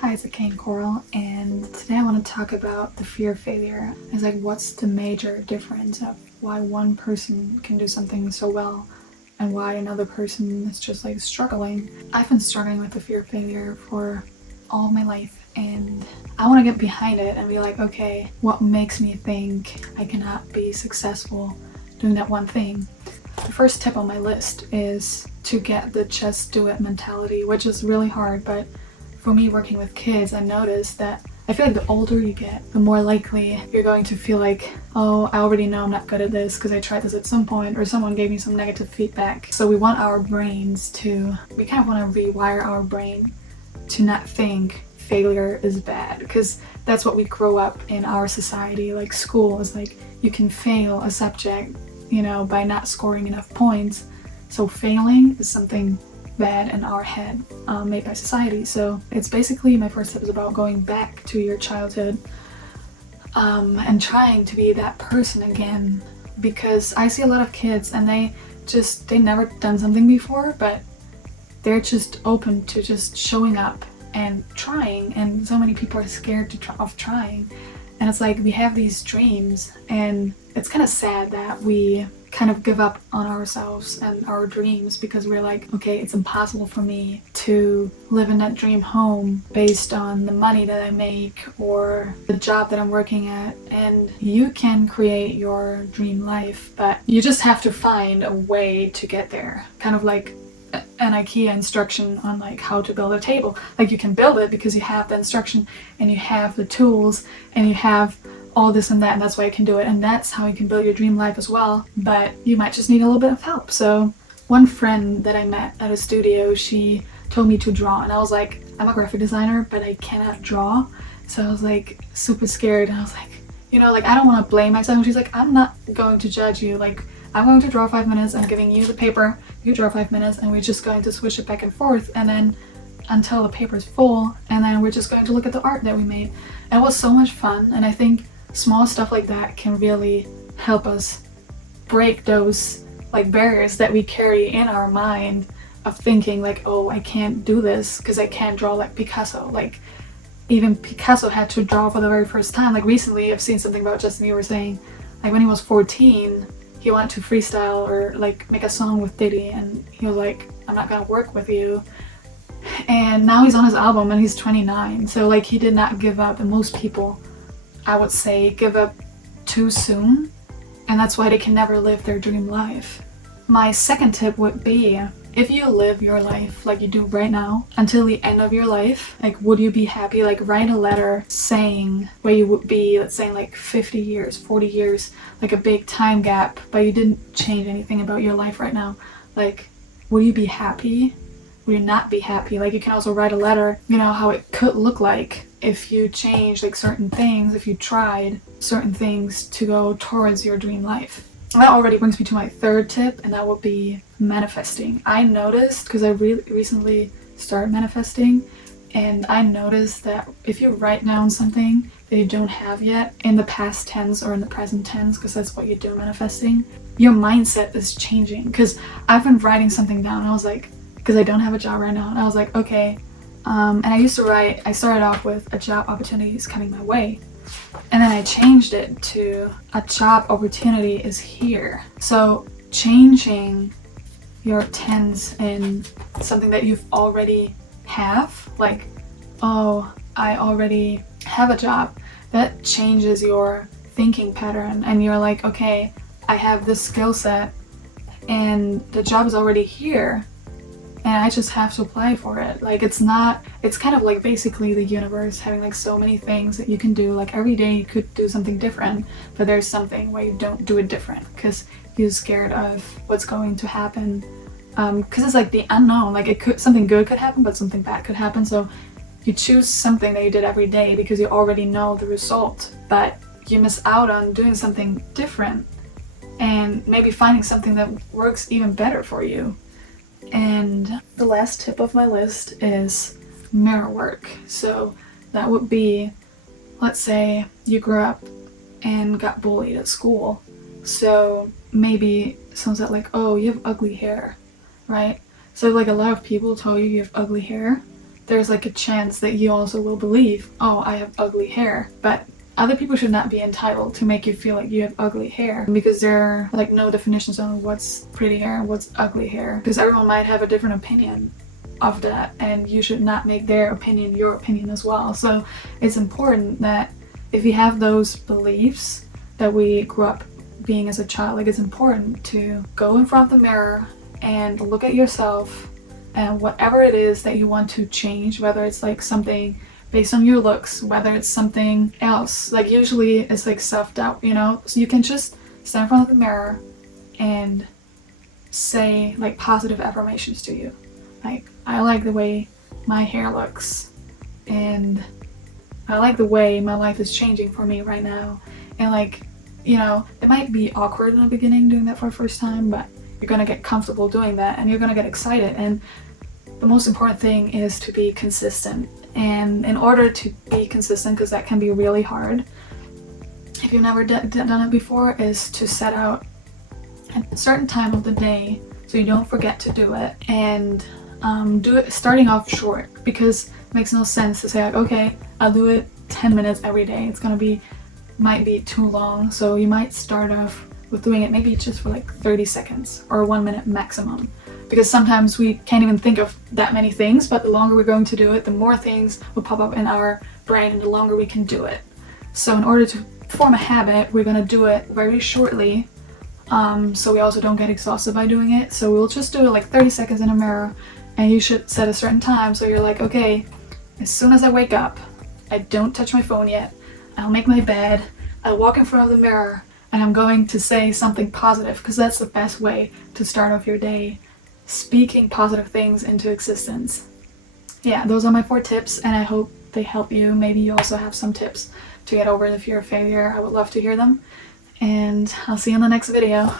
Hi, it's Kane Coral, and today I want to talk about the fear of failure. It's like, what's the major difference of why one person can do something so well and why another person is just like struggling? I've been struggling with the fear of failure for all of my life, and I want to get behind it and be like, okay, what makes me think I cannot be successful doing that one thing? The first tip on my list is to get the just do it mentality, which is really hard, but for me working with kids, I noticed that I feel like the older you get, the more likely you're going to feel like, oh, I already know I'm not good at this because I tried this at some point or someone gave me some negative feedback. So we kind of want to rewire our brain to not think failure is bad, because that's what we grow up in our society. Like school is like, you can fail a subject, by not scoring enough points. So failing is something bad in our head, made by society. So it's basically, my first tip is about going back to your childhood and trying to be that person again, because I see a lot of kids and they never done something before, but they're just open to just showing up and trying, and so many people are scared of trying. And it's like, we have these dreams and it's kind of sad that we kind of give up on ourselves and our dreams because we're like, okay, it's impossible for me to live in that dream home based on the money that I make or the job that I'm working at. And you can create your dream life, but you just have to find a way to get there. Kind of like an IKEA instruction on like how to build a table. Like, you can build it because you have the instruction and you have the tools and you have all this and that, and that's why you can do it, and that's how you can build your dream life as well. But you might just need a little bit of help. So one friend that I met at a studio, she told me to draw, and I was like, I'm a graphic designer but I cannot draw. So I was like super scared, and I was like, I don't want to blame myself. And she's like, I'm not going to judge you, like I'm going to draw 5 minutes, I'm giving you the paper, you draw 5 minutes, and we're just going to switch it back and forth, and then until the paper is full, and then we're just going to look at the art that we made. And it was so much fun, and I think small stuff like that can really help us break those like barriers that we carry in our mind of thinking like, oh, I can't do this because I can't draw like Picasso. Like, even Picasso had to draw for the very first time. Like, recently I've seen something about Justin Bieber saying, like, when he was 14 he wanted to freestyle or like make a song with Diddy, and he was like, I'm not gonna work with you. And now he's on his album and he's 29. So like, he did not give up, and most people, I would say, give up too soon, and that's why they can never live their dream life. My second tip would be, if you live your life like you do right now until the end of your life, like, would you be happy? Like, write a letter saying where you would be, let's say like 50 years, 40 years, like a big time gap, but you didn't change anything about your life right now. Like, would you be happy? Would you not be happy? Like, you can also write a letter, how it could look like if you change like certain things, if you tried certain things to go towards your dream life. And that already brings me to my third tip, and that would be manifesting. I noticed, because I recently started manifesting, and I noticed that if you write down something that you don't have yet in the past tense or in the present tense, because that's what you do manifesting, your mindset is changing. Because I've been writing something down, and I was like, because I don't have a job right now, and I was like, okay, and I started off with a job opportunity is coming my way, and then I changed it to a job opportunity is here. So changing your tense in something that you've already have, like, oh, I already have a job, that changes your thinking pattern, and you're like, okay, I have this skill set and the job is already here, and I just have to apply for it. Like, it's kind of like basically the universe having like so many things that you can do. Like, every day you could do something different, but there's something where you don't do it different because you're scared of what's going to happen. Because it's like the unknown. Like, something good could happen, but something bad could happen. So you choose something that you did every day because you already know the result, but you miss out on doing something different and maybe finding something that works even better for you. And the last tip of my list is mirror work. So that would be, let's say you grew up and got bullied at school. So maybe someone said like, oh, you have ugly hair, right? So like, a lot of people told you have ugly hair, there's like a chance that you also will believe, oh, I have ugly hair. But other people should not be entitled to make you feel like you have ugly hair, because there are like no definitions on what's pretty hair and what's ugly hair, because everyone might have a different opinion of that, and you should not make their opinion your opinion as well. So it's important that if you have those beliefs that we grew up being as a child, like, it's important to go in front of the mirror and look at yourself and whatever it is that you want to change, whether it's like something based on your looks, whether it's something else. Like, usually it's like self-doubt, you know? So you can just stand in front of the mirror and say like positive affirmations to you. Like, I like the way my hair looks, and I like the way my life is changing for me right now. And like, you know, it might be awkward in the beginning doing that for the first time, but you're gonna get comfortable doing that and you're gonna get excited. And the most important thing is to be consistent. And in order to be consistent, because that can be really hard, if you've never done it before, is to set out a certain time of the day so you don't forget to do it. And do it starting off short, because it makes no sense to say like, okay, I'll do it 10 minutes every day. It's gonna be, might be too long. So you might start off with doing it maybe just for like 30 seconds or 1 minute maximum, because sometimes we can't even think of that many things, but the longer we're going to do it, the more things will pop up in our brain and the longer we can do it. So in order to form a habit, we're gonna do it very shortly, so we also don't get exhausted by doing it. So we'll just do it like 30 seconds in a mirror, and you should set a certain time. So you're like, okay, as soon as I wake up, I don't touch my phone yet, I'll make my bed, I'll walk in front of the mirror, and I'm going to say something positive, because that's the best way to start off your day, speaking positive things into existence. Yeah, those are my 4 tips, and I hope they help you. Maybe you also have some tips to get over the fear of failure. I would love to hear them, and I'll see you in the next video.